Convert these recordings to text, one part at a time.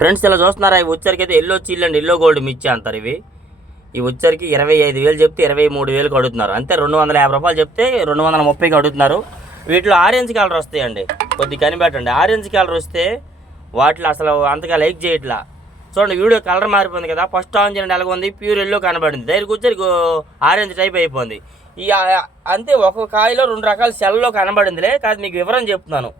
Friends ఇలా చూస్తున్నారా, ఇవి వచ్చరికి అయితే yellow chill and yellow gold మిర్చి అంటారు. ఇవి వచ్చరికి 25,000 చెప్తే 23,000కి అడుగుతున్నారు. అంతే 250 రూపాయలు చెప్తే 230కి అడుగుతున్నారు. వీటిలో ఆరెంజ్ కలర్ వస్తాయండి, కొద్దిగా కనిపెట్టండి. ఆరెంజ్ కలర్ వస్తే వాటిలో అసలు అంతగా లైక్ చేయట్లా. చూడండి వీడియో కలర్ మారిపోయింది కదా, ఫస్ట్ ఆన్ చేయండి ఎలాగ ఉంది, ప్యూర్ ఎల్లో కనబడింది, దగ్గరికి వచ్చి ఆరెంజ్ టైప్ అయిపోయింది. ఈ అంతే ఒక్కొక్క కాయలో 2 రకాల సెల్లో కనబడిందిలే, కాదు మీకు వివరం చెప్తున్నాను.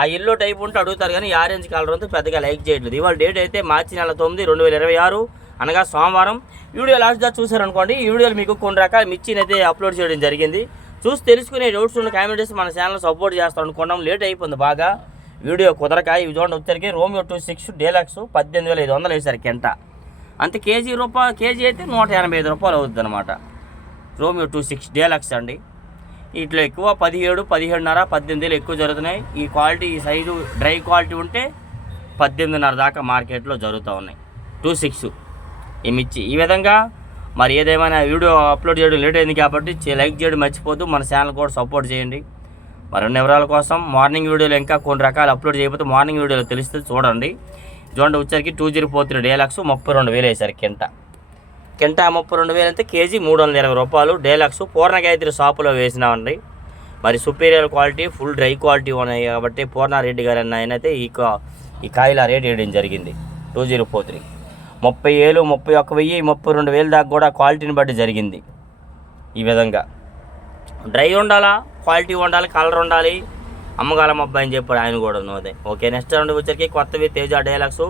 ఆ ఎల్లో టైప్ ఉంటే అడుగుతారు కానీ ఆరెంజ్ కలర్ అంతా పెద్దగా లైక్ చేయట్లేదు. ఇవాళ డేట్ అయితే మార్చి నెల 9, 2026 అనగా సోమవారం. వీడియో లాస్ట్ దాకా చూసారనుకోండి, ఈ వీడియోలో మీకు కొన్ని రకాల మిర్చిని అయితే అప్లోడ్ చేయడం జరిగింది. చూసి తెలుసుకునే డౌట్స్ ఉన్న కామెంట్ చేసి మన ఛానల్ సపోర్ట్ చేస్తాం అనుకున్నాం. లేట్ అయిపోయింది బాగా, వీడియో కుదరక. ఇవి చూడండి వచ్చరికి రోమియో 26 డీలక్స్ 18,500 వేసారు కెంట. అంతే కేజీ అయితే 185 రూపాయలు అవుతుంది అనమాట. రోమియో 26 డీలక్స్ అండి. ఇట్లా ఎక్కువ 17, 17.5, 18,000 ఎక్కువ జరుగుతున్నాయి. ఈ క్వాలిటీ, ఈ సైజు డ్రై క్వాలిటీ ఉంటే 18.5 దాకా మార్కెట్లో జరుగుతూ ఉన్నాయి. 26 ఈ మిర్చి. ఈ విధంగా మరి ఏదేమైనా వీడియో అప్లోడ్ చేయడం లేట్ అయింది కాబట్టి లైక్ చేయడం మర్చిపోద్దు. మన ఛానల్ కూడా సపోర్ట్ చేయండి. మరిన్ని వివరాల కోసం మార్నింగ్ వీడియోలో ఇంకా కొన్ని రకాలు అప్లోడ్ చేయకపోతే మార్నింగ్ వీడియోలో తెలుస్తుంది, చూడండి. చూడండి వచ్చరికి 2043 డీలక్స్ 32,000 వేశారు కెంట 32,000 అంటే కేజీ 320 రూపాయలు. డీలక్స్ పూర్ణగాయత్రి షాపులో వేసినామండి. మరి superior quality, full dry quality ఉన్నాయి కాబట్టి పూర్ణారెడ్డి గారు అన్న ఆయన అయితే ఈ కాయల రేట్ వేయడం జరిగింది. 2043 30,000, 31,000, 32,000 దాకా కూడా క్వాలిటీని బట్టి జరిగింది. ఈ విధంగా డ్రై ఉండాలా, క్వాలిటీ ఉండాలి, కలర్ ఉండాలి, అమ్మగాలం అబ్బాయి అని చెప్పాడు ఆయన కూడా. అదే ఓకే. నెక్స్ట్ రౌండ్ వచ్చరికి కొత్తవి తేజ డీలక్స్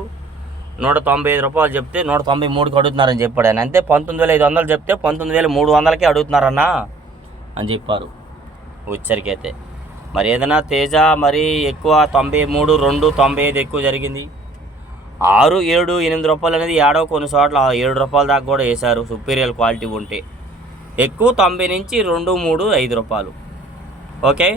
195 రూపాయలు చెప్తే 193కి అడుగుతున్నారని చెప్పాడు ఆయన. అంతే 19,500 చెప్తే 19,300కి అడుగుతున్నారన్నా అని చెప్పారు వచ్చరికి అయితే. మరి ఏదైనా తేజ మరి ఎక్కువ 93, 2, 95 ఎక్కువ జరిగింది. 6, 7, 8 రూపాయలు అనేది ఏడో కొన్ని చోట్ల 7 రూపాయల దాకా కూడా వేశారు సుపీరియర్ క్వాలిటీ ఉంటే. ఎక్కువ 90 నుంచి 2, 3, 5 రూపాయలు. ఓకే.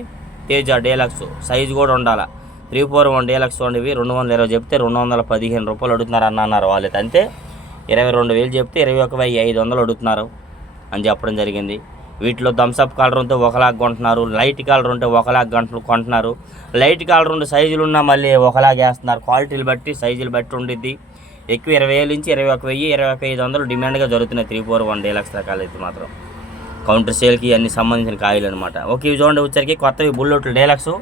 తేజ డీలక్స్ సైజు కూడా ఉండాలి. 341 డీలక్స్ ఉండేవి 220 చెప్తే 215 రూపాయలు అడుగుతున్నారు అన్నారు వాళ్ళైతే. అంతే 22,000 చెప్తే 21,500 అడుగుతున్నారు అని చెప్పడం జరిగింది. వీటిలో థమ్స్అప్ కలర్ ఉంటే ఒకలాగా కొంటున్నారు, లైట్ కలర్ ఉంటే ఒకలాగా కొంటున్నారు. లైట్ కలర్ ఉంటే సైజులు ఉన్నా మళ్ళీ ఒకలాగా వేస్తున్నారు. క్వాలిటీలు బట్టి సైజులు బట్టి ఉండిద్ది. ఎక్కువ 20,000 నుంచి 21,000, 21,500 డిమాండ్గా జరుగుతున్నాయి 341 డీలక్స్ రకాలు అయితే మాత్రం. కౌంటర్ సేల్కి అన్ని సంబంధించిన కాయలు అనమాట. ఓకే. ఇవి చూడండి వచ్చరికి కొత్తవి బుల్లెట్లు డీలక్స్.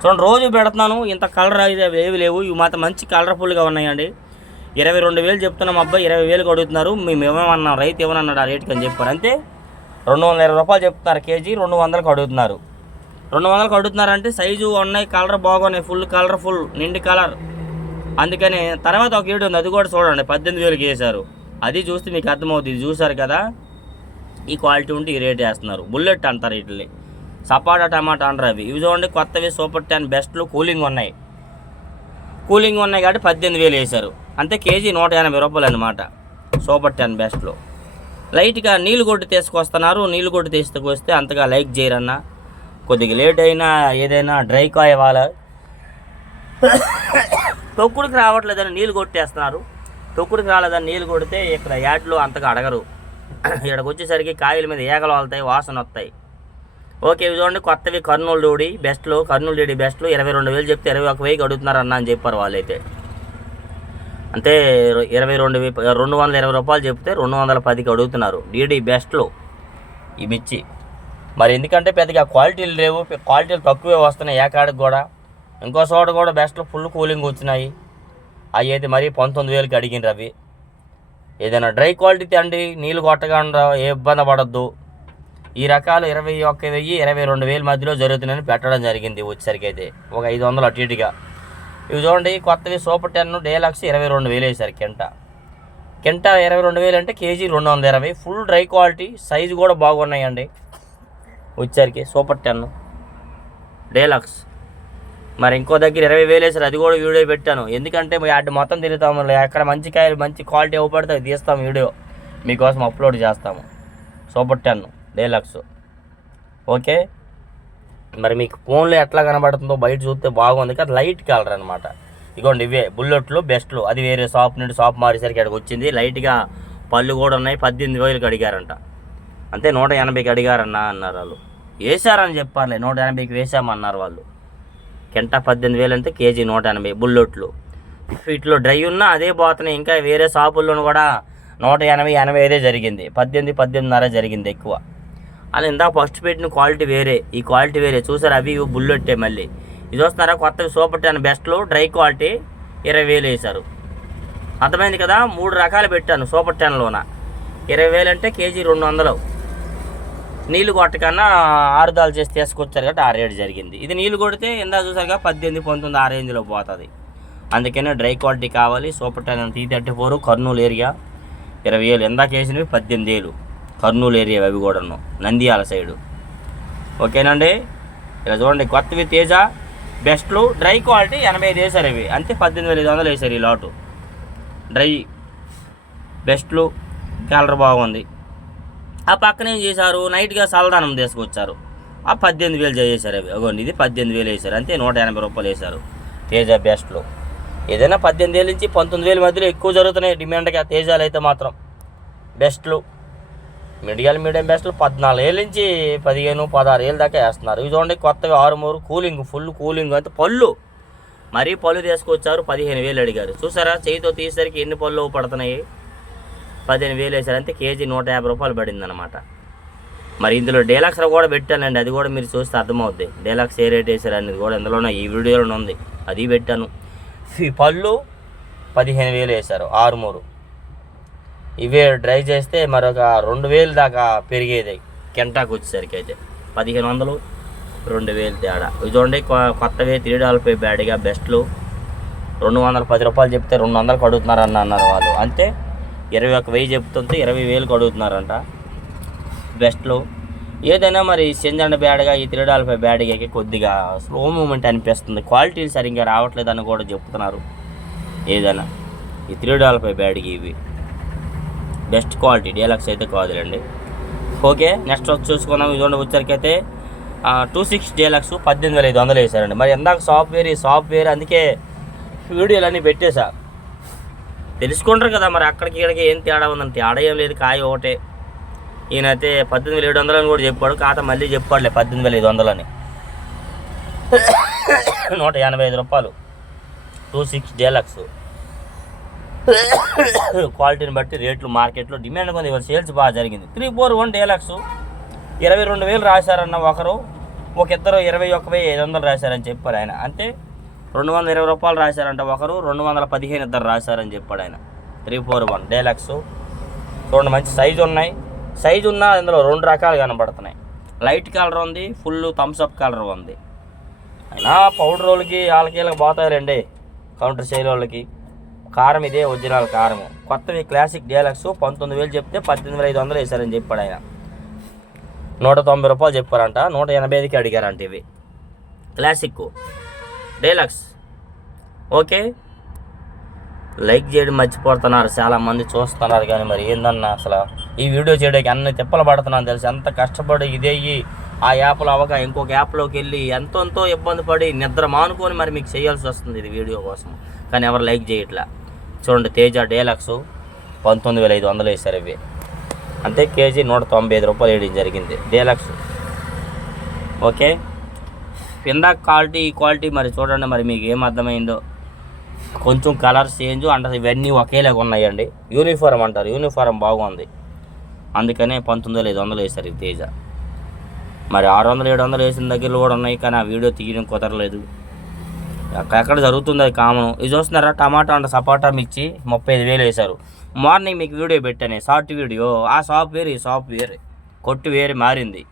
చూడండి రోజు పెడుతున్నాను, ఇంత కలర్ అయితే ఏవి లేవు. ఇవి మాత్రం మంచి కలర్ఫుల్గా ఉన్నాయండి. 22,000 చెప్తున్నాం, అబ్బాయి 20,000కి అడుగుతున్నారు. మేము ఏమేమన్నాం, రైతు ఏమన్నాడు ఆ రేటుకి అని చెప్పారు. అంతే 220 రూపాయలు చెప్తున్నారు కేజీ, 200కి అడుగుతున్నారు. 200కి అడుగుతున్నారంటే సైజు ఉన్నాయి, కలర్ బాగున్నాయి, ఫుల్ కలర్ఫుల్ నిండి కలర్. అందుకని తర్వాత ఒక వీడియో ఉంది, అది కూడా చూడండి, 18,000కి వేశారు. అది చూస్తే మీకు అర్థమవుతుంది. చూసారు కదా, ఈ క్వాలిటీ ఉంటే ఈ రేట్ వేస్తున్నారు. బుల్లెట్ అంటారు వీటిని, సపాటా టమాటా అంటారు అవి. ఇవి చూడండి కొత్తవి సూపర్ 10 బెస్ట్లు కూలింగ్ ఉన్నాయి కాబట్టి 18,000 వేశారు. అంతే కేజీ 180 రూపాయలు అనమాట. సూపర్ 10 బెస్ట్లు లైట్గా నీళ్ళు కొట్టి తీసుకొస్తున్నారు. నీళ్ళు కొట్టి తీసుకొస్తే అంతగా లైక్ చేయరన్నా. కొద్దిగా లేట్ అయినా ఏదైనా డ్రై కాయ ఇవ్వాలి, తొక్కుడికి రావట్లేదని నీళ్ళు కొట్టేస్తున్నారు. తొక్కుడికి రాలేదని నీళ్ళు కొడితే ఇక్కడ యాడ్లో అంతగా అడగరు. ఇక్కడికి వచ్చేసరికి కాయల మీద ఈగలు వాళ్తాయి, వాసన వస్తాయి. ఓకే. ఇవి చూడండి కొత్తవి కర్నూలు డూడి బెస్ట్లు, కర్నూలు డీడీ బెస్ట్లు 22,000 చెప్తే 21,000కి అడుగుతున్నారు అన్న అని చెప్పారు వాళ్ళైతే. అంటే 220 రూపాయలు చెప్తే 210కి అడుగుతున్నారు డీడీ బెస్ట్లు ఈ మిర్చి. మరి ఎందుకంటే పెద్దగా క్వాలిటీలు లేవు, క్వాలిటీలు తక్కువే వస్తున్నాయి ఏకాడికి కూడా. ఇంకో చోట కూడా బెస్ట్లు ఫుల్ కూలింగ్ వచ్చినాయి. అవి అయితే మరీ 19,000కి అడిగినారు అవి. ఏదైనా డ్రై క్వాలిటీ తండి, నీళ్ళు కొట్టకుండా ఏ ఇబ్బంది పడద్దు. ఈ రకాలు 21,000, 22,000 మధ్యలో జరుగుతున్నాయని పెట్టడం జరిగింది వచ్చేసరికి అయితే. ఒక 500 అటు ఇటుగా. ఇవి చూడండి కొత్తవి సూపర్ 10 డీలక్స్ 22,000 వేశారు కెంట 22,000 అంటే KG 220. Full dry quality, size కూడా బాగున్నాయండి వచ్చేసరికి సూపర్ 10 డీలక్స్. మరి ఇంకో దగ్గర 20,000 వేశారు, అది కూడా వీడియో పెట్టాను. ఎందుకంటే అటు మొత్తం తిరుగుతాము, ఎక్కడ మంచి కాయలు మంచి క్వాలిటీ ఇవ్వబడితే అది తీస్తాము, వీడియో మీకోసం అప్లోడ్ చేస్తాము. Super 10 deluxe. ఓకే. మరి మీకు ఫోన్లో ఎట్లా కనబడుతుందో బయట చూస్తే బాగుంది కదా, లైట్ కలర్ అనమాట. ఇదిగోండి ఇవే బుల్లెట్లు బెస్ట్లు. అది వేరే షాప్ నుండి షాప్ మారేసరికి అక్కడికి వచ్చింది. లైట్గా పళ్ళు కూడా ఉన్నాయి. 18,000కి అడిగారంట. అంతే 180కి అడిగారన్నా అన్నారు వాళ్ళు. వేశారని చెప్పారులే, 180కి వేసామన్నారు వాళ్ళు. కెంట 18,000 అంటే కేజీ 180 బుల్లెట్లు. వీటిలో డ్రై ఉన్నా అదే పోతున్నాయి. ఇంకా వేరే షాపుల్లోనూ కూడా 180-85 జరిగింది, 18-18.5 జరిగింది ఎక్కువ. అలా ఇందాక ఫస్ట్ పెట్టిన క్వాలిటీ వేరే, ఈ క్వాలిటీ వేరే. చూసారు అవి ఇవి బుల్లెట్టే. మళ్ళీ ఇది చూస్తున్నారా కొత్తవి సూపర్ 10 బెస్ట్లు డ్రై క్వాలిటీ 20,000 వేశారు. అర్థమైంది కదా. 3 రకాలు పెట్టాను సూపర్ 10లోన. 20,000 అంటే కేజీ 200. నీళ్ళు కొట్టకన్నా ఆరుదాలు చేసి తీసుకొచ్చారు కాబట్టి ఆ రేటు జరిగింది. ఇది నీళ్ళు కొడితే ఇందాక చూసారుగా 18-19 ఆ రేంజ్లో పోతుంది. అందుకనే డ్రై క్వాలిటీ కావాలి. Super 10 T34 Kurnool area 20,000. ఇందాక వేసినవి 18,000 కర్నూలు ఏరియా, అవి కూడాను నంద్యాల సైడు. ఓకేనండి. ఇలా చూడండి కొత్తవి తేజ బెస్ట్లు డ్రై క్వాలిటీ 85 వేశారు. ఇవి అంతే 18,500 వేశారు ఈ లాటు. డ్రై బెస్ట్లు కలర్ బాగుంది. ఆ పక్కన ఏం చేశారు, నైట్గా చల్లదనం తీసుకొచ్చారు. ఆ 18,000 చేశారు అవి. అగోండి ఇది 18,000 వేశారు. అంతే 180 రూపాయలు వేశారు తేజ బెస్ట్లు. ఏదైనా 18,000 నుంచి 19,000 మధ్యలో ఎక్కువ జరుగుతున్నాయి డిమాండ్గా. తేజాలు అయితే మాత్రం బెస్ట్లు మీడియం బెస్ట్లు 14,000 నుంచి 15-16,000 దాకా వేస్తున్నారు. ఇవి చూడండి కొత్తవి 6 కూలింగ్, ఫుల్ కూలింగ్. అయితే పళ్ళు మరీ పళ్ళు తీసుకొచ్చారు. 15,000 అడిగారు. చూసారా చేయితో తీసేసరికి ఎన్ని పళ్ళు పడుతున్నాయి. 15,000 వేశారు. అంతే కేజీ 150 రూపాయలు పడింది అనమాట. మరి ఇందులో డీలక్స్ కూడా పెట్టానండి, అది కూడా మీరు చూస్తే అర్థమవుద్ది. డీలక్స్ ఏ రేట్ వేశారు అనేది కూడా ఇందులోనే ఈ వీడియోలో ఉంది, అది పెట్టాను. ఈ పళ్ళు 15,000 వేశారు 6. ఇవే డ్రై చేస్తే మరొక 2,000 దాకా పెరిగేది కెంటాకు వచ్చేసరికి. అయితే 1,500 2,000 తేడా. ఇవి చూడండి కొత్తవే 3 బ్యాడ్గా బెస్ట్లు 210 రూపాయలు చెప్తే 200 అడుగుతున్నారు అన్నారు వాళ్ళు. అంతే 21,000 చెప్తుంటే 20,000 అడుగుతున్నారంట బెస్ట్లు. ఏదైనా మరి సెంజండ్ బ్యాడ్గా ఈ 3 బ్యాడ్గా కొద్దిగా స్లో మూమెంట్ అనిపిస్తుంది. క్వాలిటీలు సరిగ్గా రావట్లేదని కూడా చెప్తున్నారు. ఏదైనా ఈ 3 బ్యాడ్కి ఇవి బెస్ట్ క్వాలిటీ, డీలక్స్ అయితే కాదులేండి. ఓకే నెక్స్ట్ వచ్చి చూసుకుందాం. ఇదిగోండి వచ్చరికైతే 26 డీలక్స్ 18,500 వేశారండి. మరి ఇందాక సాఫ్ట్వేర్, ఈ సాఫ్ట్వేర్ అందుకే వీడియోలు అన్నీ పెట్టేశా, తెలుసుకుంటారు కదా మరి అక్కడికి ఇక్కడికి ఏం తేడా ఉందని. తేడా ఏం లేదు, కాయ ఒకటే. ఈయనైతే 18,700 అని కూడా చెప్పాడు, కాత మళ్ళీ చెప్పాడులే 18,500 అని. 185 రూపాయలు 26 డీలక్స్. క్వాలిటీని బట్టి రేట్లు మార్కెట్లో డిమాండ్ కొంది. ఇవాళ సేల్స్ బాగా జరిగింది. 341 డీలక్స్ 22,000 రాశారన్న ఒకరు, ఒక ఇద్దరు 21,500 రాశారని చెప్పారు ఆయన. అంతే 220 రూపాయలు రాశారంట ఒకరు, 215 ఇద్దరు రాశారని చెప్పాడు ఆయన. 341 డీలక్స్. చూడండి మంచి సైజు ఉన్నాయి. సైజు ఉన్న ఇందులో 2 రకాలు కనబడుతున్నాయి. లైట్ కలర్ ఉంది, ఫుల్ థమ్స్అప్ కలర్ ఉంది. అయినా పౌడర్ వాళ్ళకి వాళ్ళకి పోతాయండి, కౌంటర్ సేల్ వాళ్ళకి. కారం ఇదే ఒరిజినల్ కారము. కొత్తవి క్లాసిక్ డీలక్స్ 19,000 చెప్తే 18,500 వేశారని చెప్పాడు ఆయన. 190 రూపాయలు చెప్పారంట, 185కి అడిగారంట ఇవి క్లాసిక్ డీలక్స్. ఓకే లైక్ చేయడం మర్చిపోతున్నారు చాలామంది, చూస్తున్నారు కానీ మరి ఏందన్నా అసలు ఈ వీడియో చేయడానికి అన్ని తిప్పలు పడుతున్నాను తెలుసు. ఎంత కష్టపడి ఇదేయి ఆ యాప్లో అవ్వక ఇంకొక యాప్లోకి వెళ్ళి ఎంతో ఇబ్బంది పడి నిద్ర మానుకొని మరి మీకు చేయాల్సి వస్తుంది ఇది వీడియో కోసం. కానీ ఎవరు లైక్ చేయట్లా. చూడండి తేజ డీలక్స్ 19,500 వేశారు ఇవి. అంతే కేజీ 195 రూపాయలు వేయడం జరిగింది డీలక్స్. ఓకే ఇందాక క్వాలిటీ ఈ క్వాలిటీ మరి చూడండి మరి మీకు ఏం అర్థమైందో. కొంచెం కలర్ చేంజ్ అంటే ఇవన్నీ ఒకేలాగా ఉన్నాయండి. యూనిఫారం అంటారు, యూనిఫారం బాగుంది. అందుకనే 19,500 వేశారు ఈ తేజ. మరి 600-700 వేసిన దగ్గరలో కూడా ఉన్నాయి, కానీ ఆ వీడియో తీయడం కుదరలేదు. అక్కడెక్కడ జరుగుతుంది అది కామన్. ఇది చూస్తున్నారా టమాటా అండ్ సపోటా మిర్చి 35,000 వేశారు. మార్నింగ్ మీకు వీడియో పెట్టాను షార్ట్ వీడియో. ఆ సాఫ్ట్వేర్ ఈ సాఫ్ట్వేర్ కొట్టు వేరే మారింది.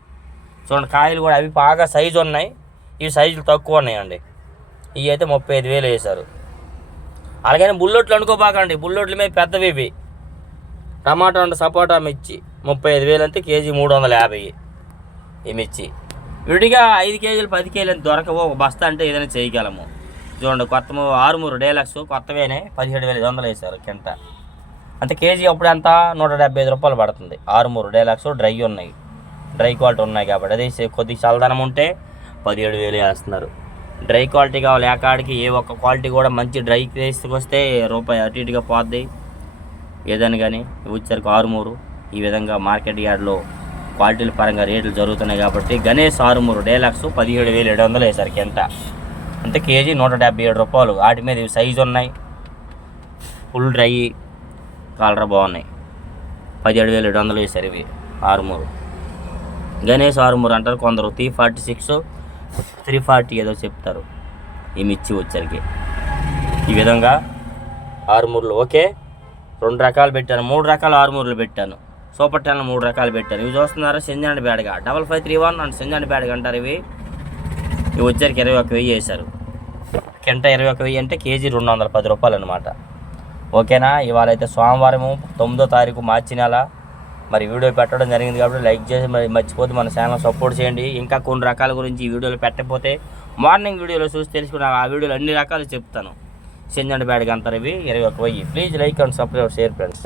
చూడండి కాయలు కూడా అవి బాగా సైజు ఉన్నాయి, ఇవి సైజులు తక్కువ ఉన్నాయండి. ఇవి అయితే 35,000 వేశారు. అలాగని బుల్లెట్లు అనుకోబాకండి, బుల్లెట్ల మీద పెద్దవి ఇవి. టమాటా అండ్ సపోటా మిర్చి 35,000 అంటే కేజీ 350 ఈ మిర్చి. విడిగా 5 కేజీలు 10 కేజీలు దొరకవు, ఒక బస్తా అంటే ఏదైనా చేయగలము. చూడండి కొత్త 6 డీలక్స్ కొత్తవేనే 17,500 వేశారు కింట. అంటే కేజీ అప్పుడు ఎంత 175 రూపాయలు పడుతుంది. 6 డీలక్స్ డ్రై ఉన్నాయి, డ్రై క్వాలిటీ ఉన్నాయి కాబట్టి అది కొద్దిగా చల్లదనం ఉంటే 17,000 వేస్తున్నారు. డ్రై క్వాలిటీ కావాలి ఏకాడికి. ఏ ఒక్క క్వాలిటీ కూడా మంచి డ్రై తీసుకొస్తే రూపాయి అటు ఇటుగా పోద్ది ఏదని. కానీ వచ్చరికి 6 ఈ విధంగా మార్కెట్ యార్డ్లో క్వాలిటీల పరంగా రేట్లు జరుగుతున్నాయి కాబట్టి గణేష్ 6 డీలక్స్ 17,700 వేశారు కింట. అంటే కేజీ 177 రూపాయలు. వాటి మీద ఇవి సైజు ఉన్నాయి, ఫుల్ డ్రై కాలర్ బాగున్నాయి. 17,700 వేశారు ఇవి. ఆరుమూరు గణేష్ ఆరుమూరు అంటారు కొందరు. 346 340 ఏదో చెప్తారు ఈ మిర్చి వచ్చరికి. ఈ విధంగా ఆరుమూరులు ఓకే. 2 రకాలు పెట్టాను, 3 రకాల ఆరుమూరులు పెట్టాను. సూపర్ 10 3 రకాలు పెట్టాను. ఇవి చూస్తున్నారా సెంజాండి బ్యాడ్గా 5531 అండ్ సెంజాండి బ్యాడ్గా అంటారు ఇవి. ఇవి వచ్చరికి 21,000 వేశారు. కింట 21,000 అంటే కేజీ 210 రూపాయలు అనమాట. ఓకేనా. ఇవాళ అయితే సోమవారము 9వ తారీఖు మార్చి నెల. మరి వీడియో పెట్టడం జరిగింది కాబట్టి లైక్ చేసి మరి మర్చిపోతే మన ఛానల్ సపోర్ట్ చేయండి. ఇంకా కొన్ని రకాల గురించి ఈ వీడియోలు పెట్టకపోతే మార్నింగ్ వీడియోలో చూసి తెలుసుకుని ఆ వీడియోలో అన్ని రకాలు చెప్తాను. సెంజాండి బ్యాడ్గా అంటారు ఇవి 21,000. Please like and subscribe share friends.